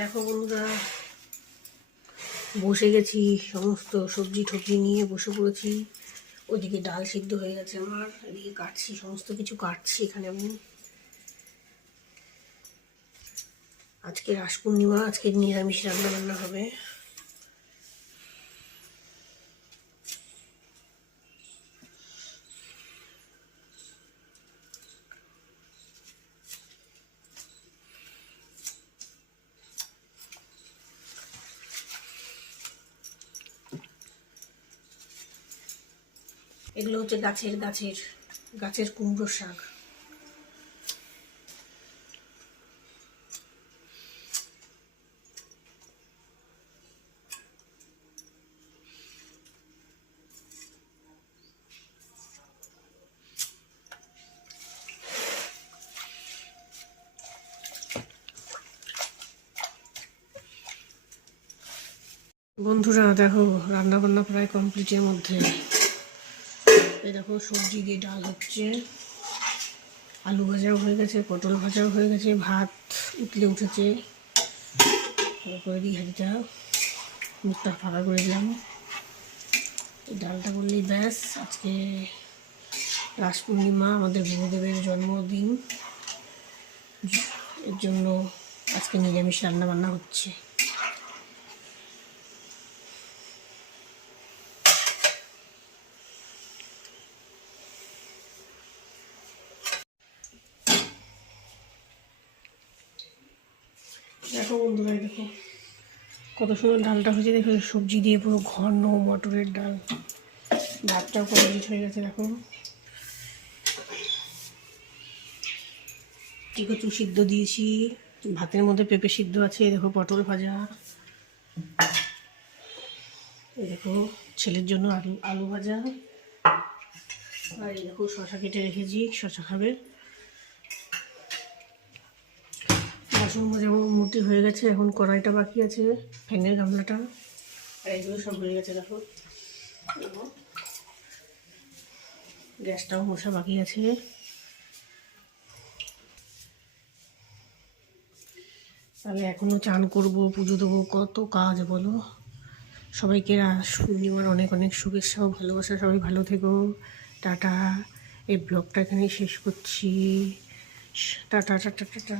দেখো বন্ধুরা, বসে গেছি, সমস্ত সবজি টবজি নিয়ে বসে পড়েছি। ওইদিকে ডাল সিদ্ধ হয়ে গেছে আমার, এদিকে কাটছি, সমস্ত কিছু কাটছি এখানে আমি। আজকে রাস পূর্ণিমা, আজকে নিরামিষ রান্না বান্না হবে। এগুলো হচ্ছে গাছের কুমড়ো শাক। বন্ধুরা দেখো, রান্না বান্না প্রায় কমপ্লিটের মধ্যে। এই দেখো সবজি দিয়ে ডাল হচ্ছে, আলু ভাজাও হয়ে গেছে, পটল ভাজাও হয়ে গেছে, ভাত উতলে উঠেছে। করে দিই হাঁড়িটা, মুখটা ফাঁকা করে দিলাম। এই ডালটা করলেই ব্যাস। আজকে রাস পূর্ণিমা, আমাদের গুরুদেবের জন্মদিন, এর জন্য আজকে নিরামিষ রান্না বান্না হচ্ছে। দেখো বন্ধুরা, দেখো কত সুন্দর ডালটা হয়েছে। দেখো সবজি দিয়ে পুরো ঘন মটরের ডাল। ভাতটাও কমপ্লিট হয়ে গেছে। দেখো কচু সিদ্ধ দিয়েছি, ভাতের মধ্যে পেঁপে সিদ্ধ আছে। দেখো পটল ভাজা, এই দেখো ছেলের জন্য আলু ভাজা, আর এই দেখো শশা কেটে রেখেছি, শশা খাবে। বাসন মাজা মোটামুটি হয়ে গেছে, এখন কড়াইটা বাকি আছে, ফ্যানের গামলাটা, আর এইগুলো সব হয়ে গেছে। দেখো গ্যাসটাও মোছা বাকি আছে। তাহলে এখনও চান করবো, পুজো দেবো, কত কাজ বলো। সবাইকে রাস পূর্ণিমার অনেক অনেক শুভেচ্ছা ও ভালোবাসা। সবাই ভালো থেকো, টাটা। এই ব্লগটা এখানেই শেষ করছি, টাটা টাটা টাটা।